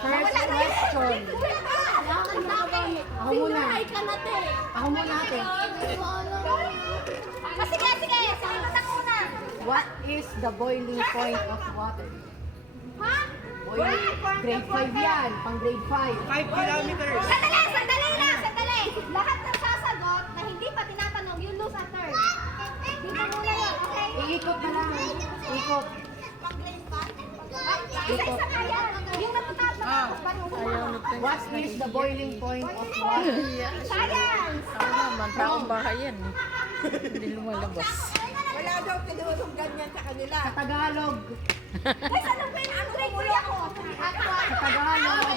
First question. Ako muna. Ako muna ate. Sige, sige. Sagot ako na. What is the boiling point of water? Ha? Boiling, grade 5 yan. Pang grade 5. 5 kilometers. Sandali, sandali lang, sandali. Lahat ng sasagot na hindi pa tinatanong, you lose a turn. Dito muna yun, okay? Iikot na lang. Ikot. What is the boiling point of water? Science! naman, taong bahay yan. Hindi lumalabas. Wala daw tinutong ganyan sa kanila. Sa Tagalog. Guys, ano ba yun? Ang grade three ako. Ako. Sa Tagalog.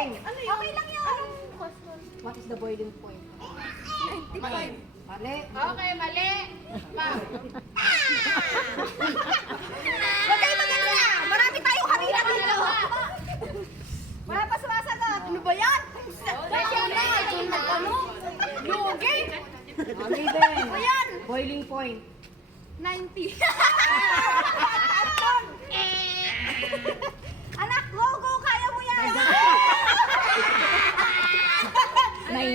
Next. Ano yun? Okay lang yun. What is the boiling point? Mali. Okay, mali. Pa. Huwag kayo maganda. Marami tayong kanina dito. Wala pa sumasagot. Ano ba yan? Question na. Ano? Lugi. Mali din. Ayan. Boiling point. 90. Anak, go, go. Kaya mo yan.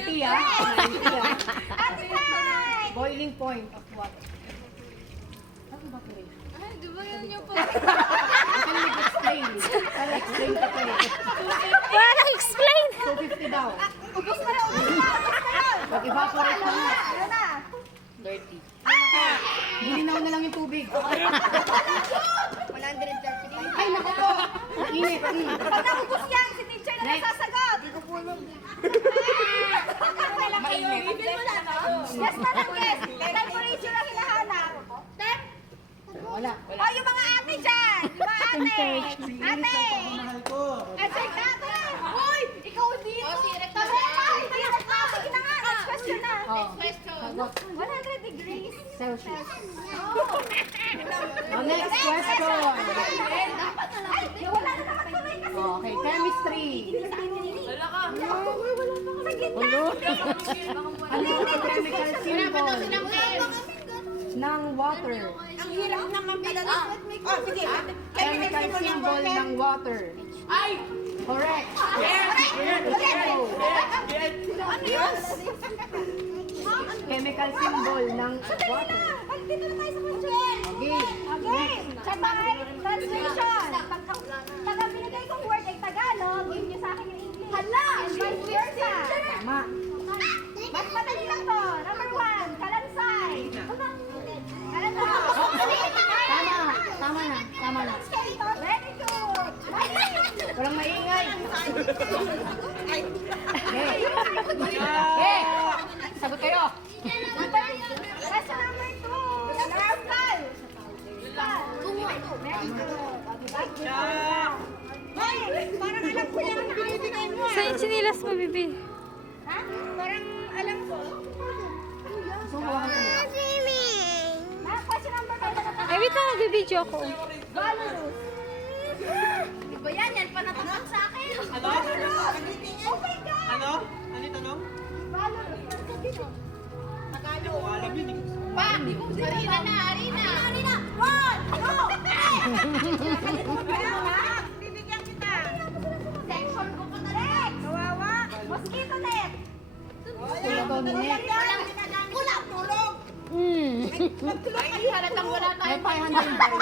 90, ha? 90, ha? Ate Kai. Boiling point of water. Ano ba ito? Ay, di ba yun yung Ano mag-explain? I'll explain ko kayo. Nang explain! 250 daw. Ubus na yun. Mag-evaporate na nga. Ano na? Gilinaw na lang yung tubig. 130. Ay, naku po. Init. Pag naubos yan, si teacher na nasasagot. Hindi ko po alam. Mainit. Yes na lang, yes. Temperature ang hinahanap. Tem? Wala. Oh, yung mga ate dyan. Yung mga ate. Ate. Mahal ko. Ate, ate. Uy, ikaw dito. Oh, si Rector. Sige na nga, next question na. Oh. question. 100 degrees. Celsius. Oh. Oh, next question. Ay, wala na naman tuloy kasi. Oh, okay, chemistry. Wala ka. Wala pa Ano ang chemical symbol ng water? Ang hirap naman pinala. Oh, sige. Chemical symbol ng water. Ay! Correct. Let's go. Ano yun? Chemical symbol ng water. Dito na tayo sa question. Okay. Okay. Sabay, translation. Pag, binigay kong word ay Tagalog, yun yung sa akin yung. Hala! Vice versa. Tama. Mas madali lang to. Number one, kalansay. Kalansay. Tama. Tama na. Tama na. Very good. Walang maingay. Okay. Okay. Sagot kayo. Sa sinilas mo, bibi. Ha? Parang alam ko. Natin. Ay, wait lang, nagbibideo ako. Valorous. Di ba yan? Yan pa natapat sa akin. Ano? Oh my God! Ano? Ano yung tanong? Valorous. Ko alam yun. Pa! Harina na, harina! Harina! One! Two! Bibigyan Walang ginagamit. Wala, tulog. Mm. Nagtulog kayo. Halatang wala tayo. 500 baril.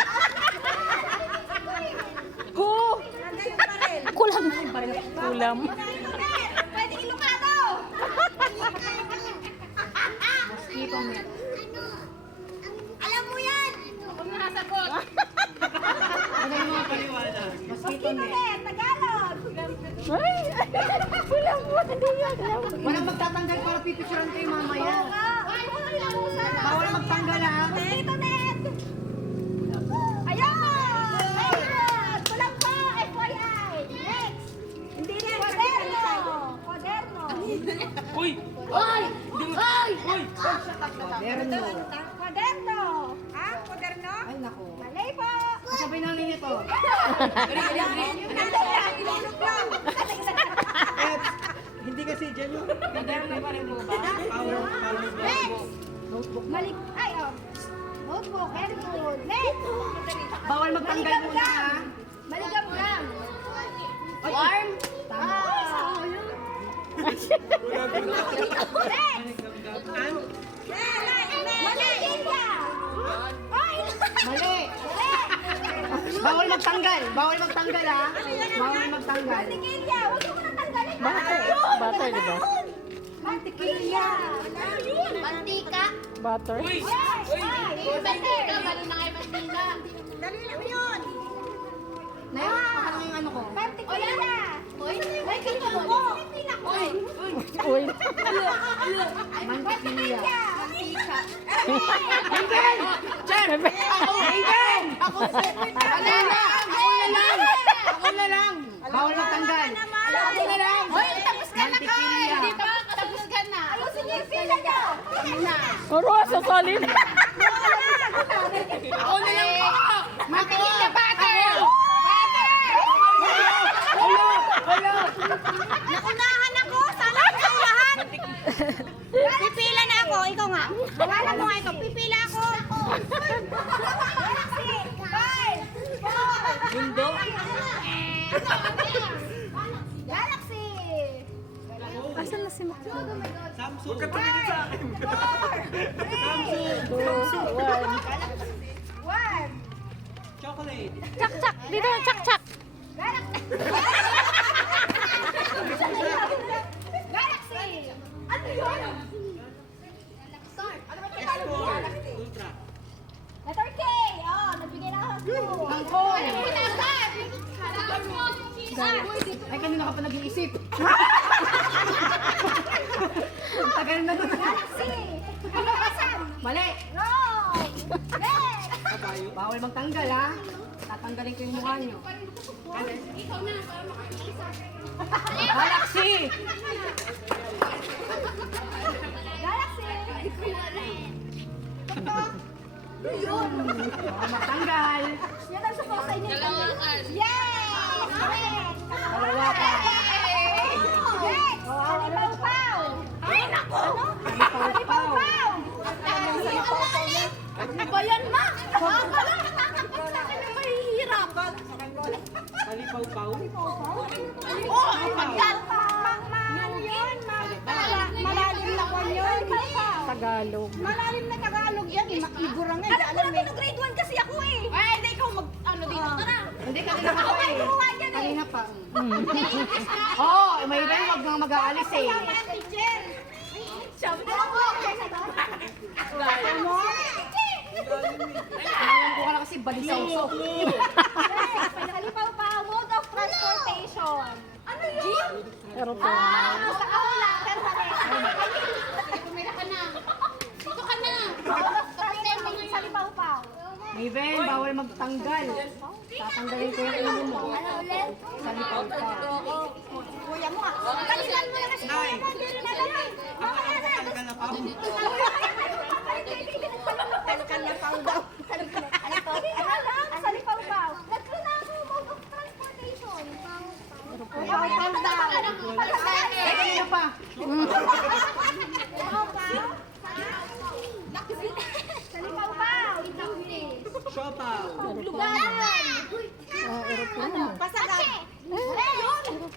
Ko! Kulam. Kulam. Pwede ilukado. Mosquito net. Alam mo yan! Huwag na nasagot. Ano yung mga paliwala? Mosquito net. Tagalog. Ay! Kulam mo. Ano yan? Walang magtatanggal para pipicturean kayo mamaya. Bawal magtanggal ha. Dito, Ned! Ayan! Ayan! Kulang pa! FYI! Next! Hindi na Quaderno! Quaderno! Uy! Hoy! Hoy! Uy! Quaderno! Quaderno! Ha? Quaderno? Ay, naku. Mali po! Kasabay namin ito. Butter, di ba? Mantikilya. Mantika. Butter. Uy! Mantika. Balo na kayo mantika. Dali lang yun. Nayo, ano yung ano ko? Mantikilya. Uy, may kilo ko. Uy, Uy. Mantikilya. Mantika. Aiden! Ako si... Ano na? Ako na lang! Ako na lang! Bawal magtanggal. Ako na lang! Uy, tapos ka na ka. Mantikilya. Di ba? Tapos ka na. Ayusin niyo yung pila na. Puro sa solid. Ako na lang po! Mantikilya ba? Hello! Hello! Nakunahan ako. Sana sa lahat. Pipila na ako. Ikaw nga. Wala mo nga ito. Pipila ako. Galaxy. Mundo? Galaxy. Asan na si Makyo? Samsung. Huwag ka tumingin sa akin. Two, one. One. Chocolate. Chak, chak. Dito, chak, chak. Galaxy. Galaxy. Ano yun? Ano ba? Export. Galaxy. Ultra. Letter K. Oh, nagbigay na ako. Tangkol! Ay, Ay, kanina ka pa nag-iisip. Tagal na. Galaxy. Kalabasan. Mali! Wrong. Next. Bawal magtanggal ha. Tatanggalin ko yung mukha nyo. Galaxy! Galaxy. Bawal magtanggal. Yan ang suppose sa inyo. Dalawakan. Yes! Correct. Dalawakan. Next. Alipaw-paw. Ay, nako. Alipaw-paw. Ano ba yan, ma? Ah, wala. Natatakot sa akin na mahihirap. Palipaw-paw. Oh, yan. Ma- ma- ano yun? Ma- mala- Malalim na kwan yun. Tagalog. Malalim na Tagalog yan. Maigurang nga. Alam ko na grade 1 kasi ako eh. Ay, hindi ikaw mag, ano dito. Tara. Hindi, kanina pa pa eh. Kanina pa. Oo, oh, may iba yung wag nang mag-aalis eh. teacher. Sabi ko po. Ano? Alam ko ka na kasi balisaw-saw. Halimaw pa, mode of transportation. Ano yun? Aeroplano. Ah, sa ako lang, pero mali. Tumira ka na. Dito ka na. Mode of transportation sa Lipaw-Paw. Maven, bawal magtanggal. Tatanggalin ko yung ulo mo. Ano ulit? Sa lipaw-paw. Kuya mo ah. Kalilan mo na kasi kuya mo. Hindi rin nadala. Mamaya na. Kalkal na pao. Kalkal na pao daw. Ano lang? Sa Lipaw-Paw. Nagko na ako, mode of transportation. Lipaw-Paw daw. Ay, kanina pa. Lipaw-Paw? Sa Lipaw-Paw. Siopaw. Lugaran. Ah, aeroplano. Pasagat.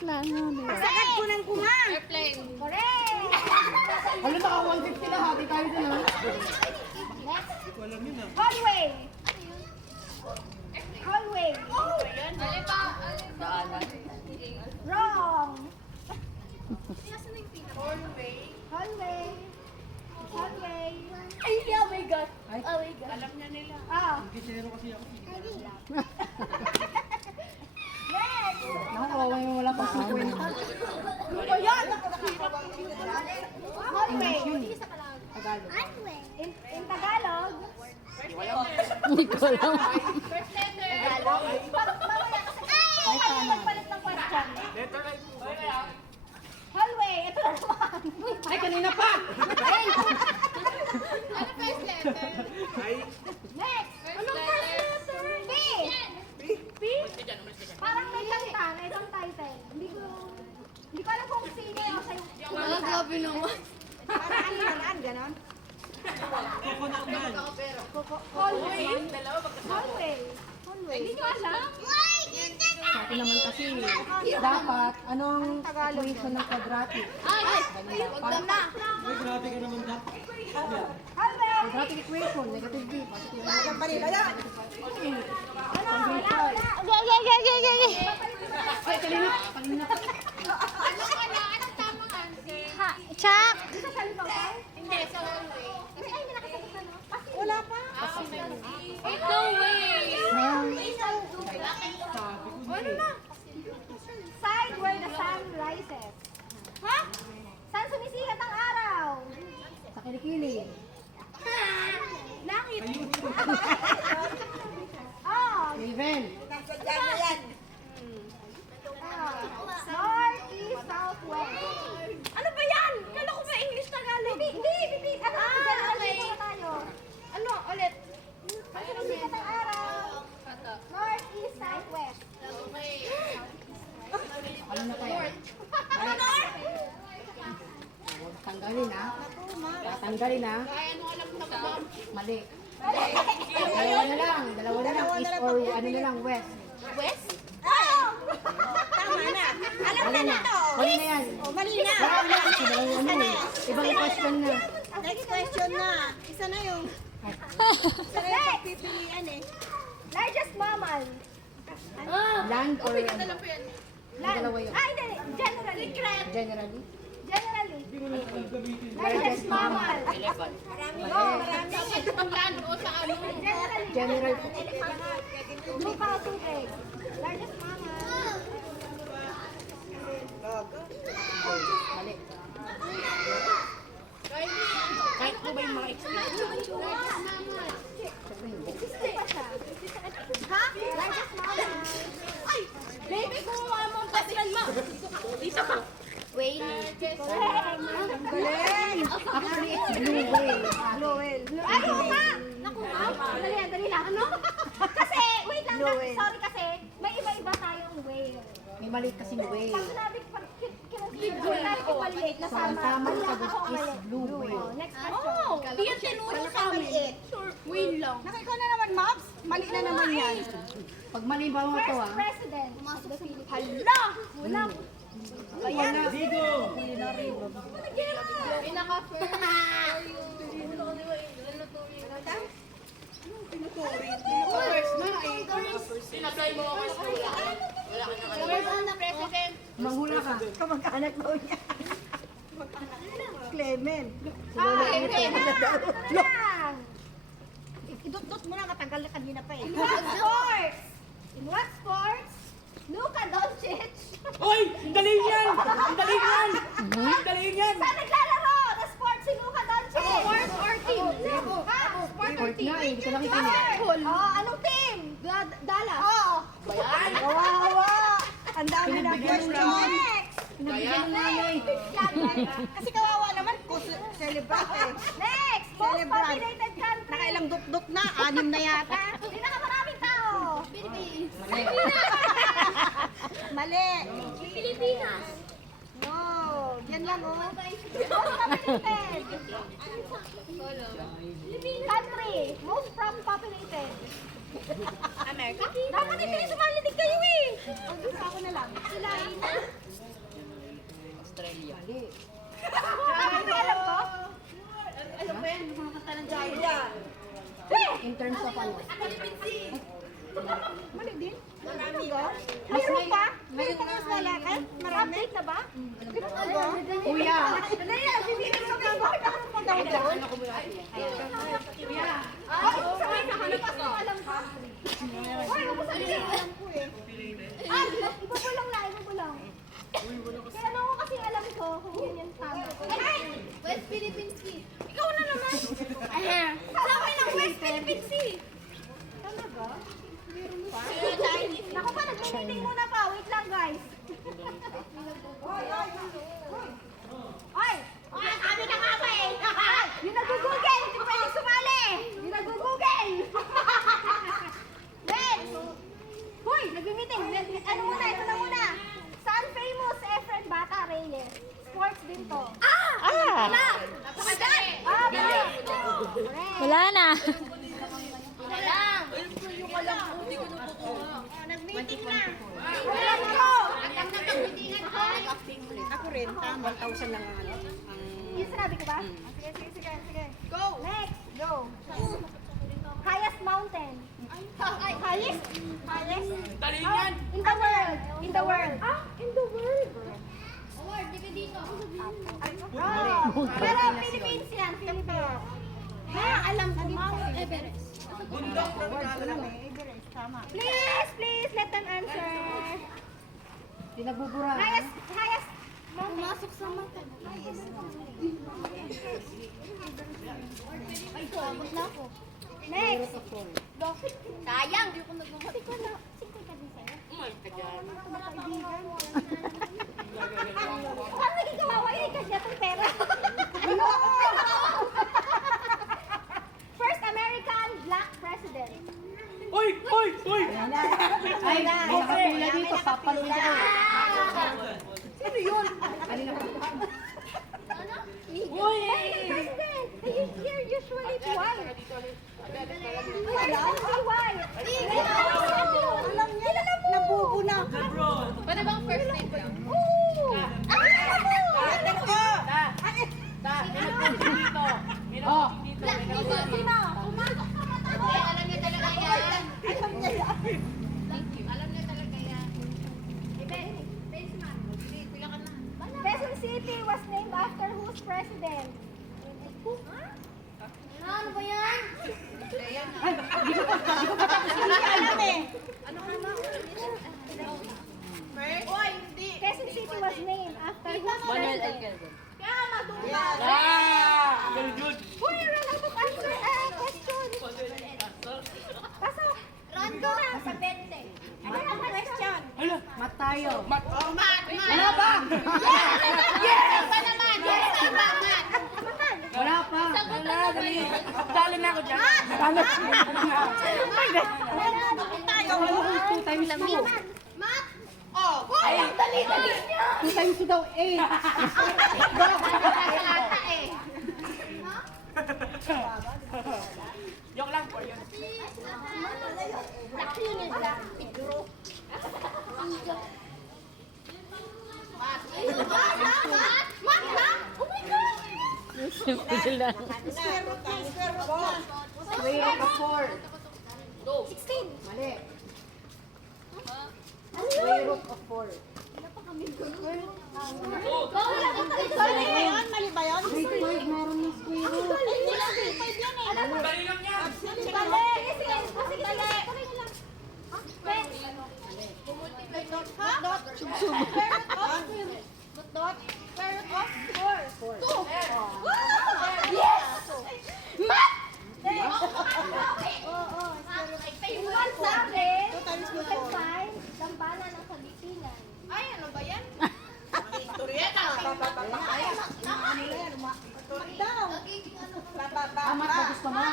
Ba? Pasagat ko ng kuma. Airplane. Correct. Ano, naka 150 na hati tayo dun ha. Hindi alam yun ah. Hallway. Hallway. Wrong. Hallway. Hallway. Hallway. Ay, oh my God. Oh my God. Alam niya nila. Ah. Kisero kasi ako. Nakakawa yung wala pang 50. Ano ba yan? English yun. Tagalog. In, Tagalog? Hindi ko alam. Positive b. Ano? Wala, wala. Ay, kanina, kanina pa. Anong ano? Anong tamang answer? Ha, Chak! Sa salbaw ka? Hindi, sa hallway. Kasi ay, may nakasagot na, no? Wala pa. No way! Ano na? Side where the sun rises. Ha? Saan sumisikat ang araw? Sa kilikili. Langit. oh, Raven. North, east, south, west. Ano ba yan? Kala ko ba English Tagalog? Hindi, hindi, hindi. Ano, ah, generally okay. tayo. Ano, ulit? Saan sumisikat ang araw? North, east, south, west. Ano na tayo? Ano, North? Huwag tanggalin ha. Tatanggalin ha. Mali. Dalawa na lang. Dalawa na lang. East or ano na lang, west. West? Tama na. Alam Mali na. Mali na yan. Oh, mali na. Wala na. Ano eh. Ibang question na. Next question na. Isa na yung... Isa na yung pipilian eh. Largest mammal. Land or ano? Land. Dalawa yun. Ah, hindi. Generally. Generally. Generally. Largest mammal. No, marami. Land o sa ano? Generally. General. Lupa o tubig. Largest mammal. Mali. Kahit ba yung mga pa siya. Ha? Largest mammal. Ay! Baby, kumuha mo ang pasilan mo. Dito ka. Whale. Correct. Galing. Actually, it's blue whale. Blue whale. Ay, oo nga! Naku, ma'am. Dali yan, dali lang. Ano? Kasi, wait lang. Sorry kasi, may iba-iba tayong whale. May maliit kasing whale. Pag sinabi ko, kinasigaw maliit ang sagot ang is maliit. blue whale. Oh, Next question. Di yan tinuro sa amin. Whale lang. Nakiko na naman, Max. Mali na naman yan. Pag mali ba mo ito First ah? president. Hala! Wala. Ayan na. Digo! Pinaka-first. Sinabay mo ako sa hula. Wala ka na president. Manghula ka. Kamag-anak mo niya. Clement. Ah, Clement. Idot-dot mo na, matagal na kanina pa eh. In what sports? In what sports? Luka Doncic. Oy! Ang galing yan! Ang galing yan! Ang galing yan! Saan naglalaro? The sports si Luka Doncic. Sports or team? Ha? Sport or Sport team? nga hindi ko nakikinig. Sport. Oh, anong team? Dallas. Oh. Bayan. Kawawa. Ang dami na question. Next. Pinabigyan ng nanay. Kasi kawawa naman ko celebrate eh. Next, most Celebrate. populated country. Nakailang duk-duk na, anim na yata. Pinakamaraming tao. Mali. Mali. Pilipinas. No, yan lang oh. Most populated. Country, most from populated. America? Dapat hindi sumalinig kayo eh. Mag-gusto ako na lang. Sila. Mali. Ano alam ko? In terms of ano? Mali din? Marami ko? Mayroon pa? Mayroon pa mas malaki? Marami? Update na ba? Mayroon ba? Kuya. Dali na, bibigyan mo ka ba? Ano po daw doon? Ah, sabay na hanap ako. Alam ko. Hoy, ako sa alam ko eh. Ah, iba po lang na, iba po lang. Kaya ano ko kasi alam ko kung yun yung tama. Ay! West Philippine Sea. Ikaw na naman! Sabay ng West Philippine Sea! 1,000 lang ang ano. Ang Yung sinabi ko ba? Ah, Sige, sige, sige, sige. Go! Next! Go! Highest mountain. Highest? Highest? Dali Oh, yan. in the world. In the world. Ah, in the world. Award, di ka dito. Oh, pero Philippines yan, Philippines. Ha, alam ko Mount Everest. Bundok ng Please, please, let them answer. Di nagbubura. Highest, highest. Pumasok sa mata. Ay, sabot na ako. Next. Sayang, di ko nagmamati ko na. Ka din sa'yo. Umal ka dyan. Paano naging kawawa yun? Kasi itong pera. First American black president. Uy! Uy! Uy! Ay, may nakapila dito. Papaluin ko. Sino yun? Kanina pa. Uy! President! The hair usually white. Why? Why? Alam niya. Nabubo na. Pwede bang first name lang? Oo! Oh, Black dito. Sino? Pumasok sa mata. Eh, alam niya talaga yan. Alam niya yan. Thank you. Alam niya talaga yan. Quezon City was named after whose president? Ano ba yan? Alam eh. Ano ka na? Oy, hindi. Quezon City was named after whose president? Kaya magduda. Ah! Very good. Uy, run out of answer eh, question. Pasok. Random sa 20. Ano yung question? Matayo. Mat! Oh, mat, mat. Wala pa. Yes! Pa. Yes, tama, mat. Wala pa. Wala! Dali! Na ako dyan. Dali! Wala kung two times two. Mat. Oh, ay, ang dali-dali niya. Two times two daw, eight. Ata eh. Joke lang po yun. Laki yun black. Siguro. Mat. Mat, mat, mat lang. Oh my God. Simple lang. Way of four. 16. Mali. Ano Way yun? of four. Bawal ako sa Mali ba yun? Mali ba yun? Grade five, meron ng square root. Hindi lang grade 5 yan eh. Alam mo, Dali lang yan. Dali! Sige, sige, sige, dali. Tuloy na. Ah. Dot. Square root of? Dot. Square root of? Four. Two. Wow! Yes! Math! Oo, oo. One sa akin, you can find dambana ng Pilipinas. Ay, ano ba yan? Tama ba gusto mo?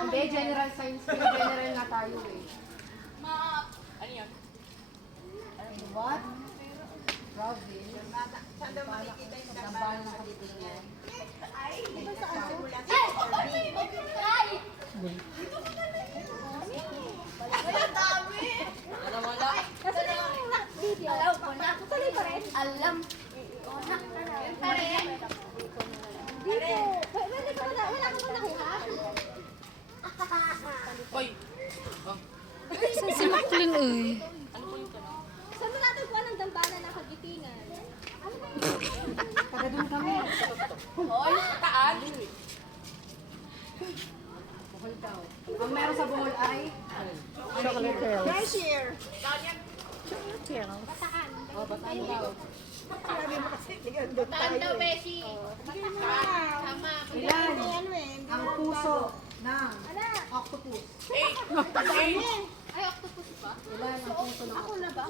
Hindi, general science. General na tayo eh. Ano yan? What? Province. Nambal na Pilipinas. Kasi yung video, tuloy pa rin. Alam. Pa rin? Dito. Wala ka wala, wala ka ba nakuha? Saan si Maclean, uy? Natagpuan ng dambana ng kagitingan? Ano ba yun? Taga doon kami. Hoy! Taan! Bohol daw. Ang meron sa bohol ay? Chocolate pearls. Bataan. Oh, bataan daw. Taan daw, Beshi. Tama. Ilan? Ang puso ng Ano? octopus. Eight! Eight! Ay, octopus ba? Ilan puso ng octopus? na ba?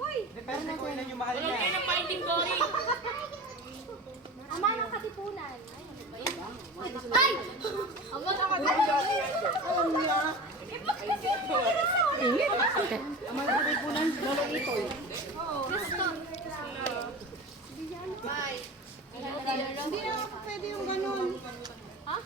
Uy! Walang kayo ng finding Dory! Ama ng katipunan. Ay! Ang mga Alam niya. Ang mga katipunan, lolo itoy. Bye. Hindi na ako pwede yung ganun. Ha?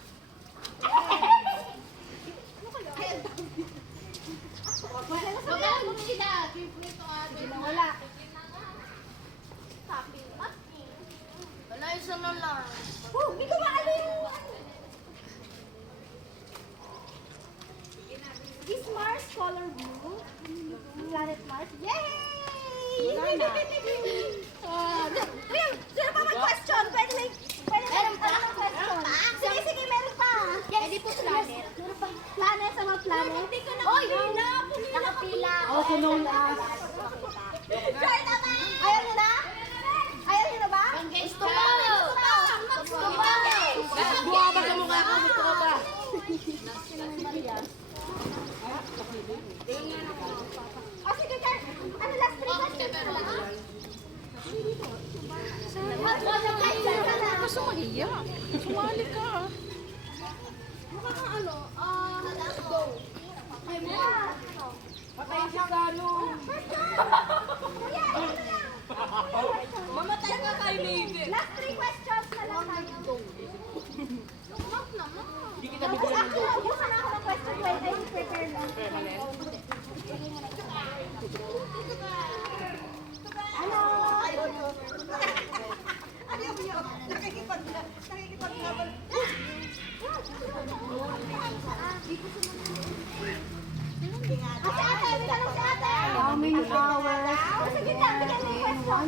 Sumali ka.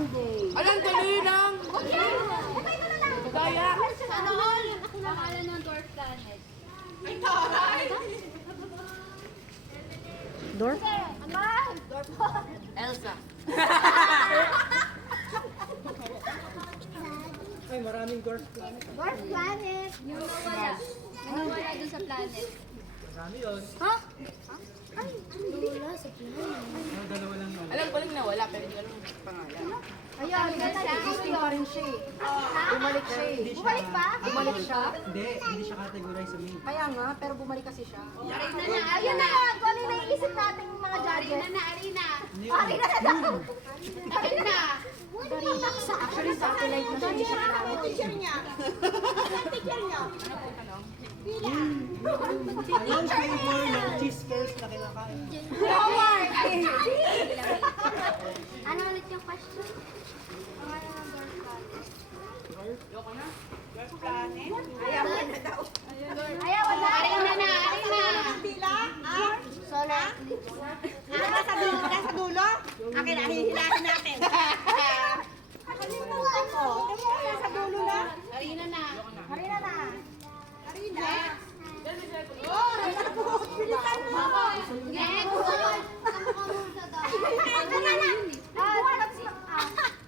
Mo yung in question. one day? Alam, dali lang. Okay. Okay, ito na lang. Kaya. Ano all? Ako na kala ng dwarf planet. Dorf? Ama! Elsa. Ay, maraming dwarf planet. Dwarf planet. Yung wala. Yung wala dun sa planet. Marami yun. Ha? Ay, wala sa planet. Mga dalawa lang yun. Alam ko lang na wala, pero hindi ko alam ang pangalan. Ayun, Existing pa rin siya eh. Bumalik siya eh. Bumalik pa? Bumalik siya. Hindi, hindi siya categorize sa main. Kaya nga, pero bumalik kasi siya. Ayun na nga, kung ano yung naiisip natin yung mga judges. Arena na, arena. Arena na daw. Arena. Actually, satellite na siya, hindi siya planet. Teacher niya. Teacher niya. Anong flavor ng cheese curls na kinakain? Howard! ano ulit yung question? Ano ng dwarf planet? Ayaw na daw. Ayaw na. Arena na, arena. Pila? Solar eclipse. Nasa dulo, nasa dulo. Akin na, hihilahin natin. Nakalimutan ko. Nasa dulo na. Arena na. Arena na.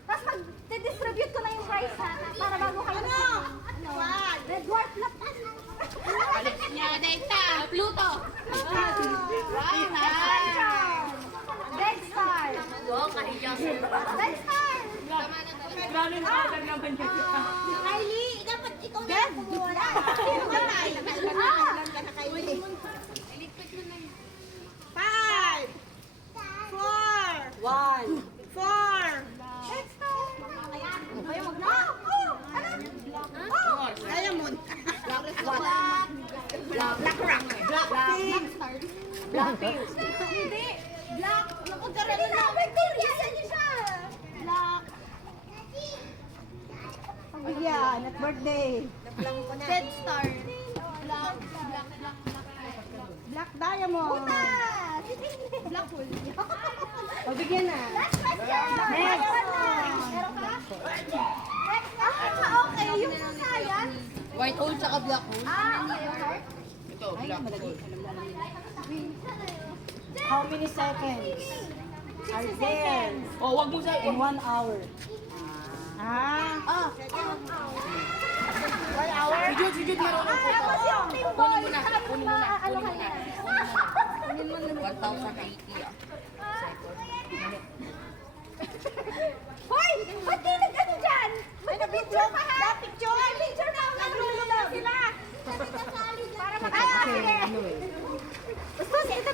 Tapos, ah, mag-distribute ko na yung prize ha, para bago kayo. Ano? Ano? Red dwarf lang. Niya, data. Pluto. Wow. Red star. Oo, kahiya. Red star. Maraming kaagad naman yun. Kylie, ikaw na lang kumuha. Sino ba tayo? Ah, Five. Four. One. Four. red star. Kayo mag na. Oh, ano? Oh. Diamond. Black. Black rock. Black pink. Blackpink. Hindi. Black. Naku, ganun na. Victoria, yan niyo siya. Ayan, at birthday. Red star. Black. Black. Black. Black diamond. Puta! Black hole. Pabigyan na. Last question! Next! Meron ka? Next! Ah, okay. Yung sa science. White hole tsaka black hole. Ah, okay. Ito, black hole. How many seconds are there Oh, wag mo sa... in one hour? Ah. Oh. One hour? Sujud, sujud meron ang photo. Hoy! Ba't na picture pa ha? Picture! Picture na! Nagulong! Para makakasali. Basta, ito.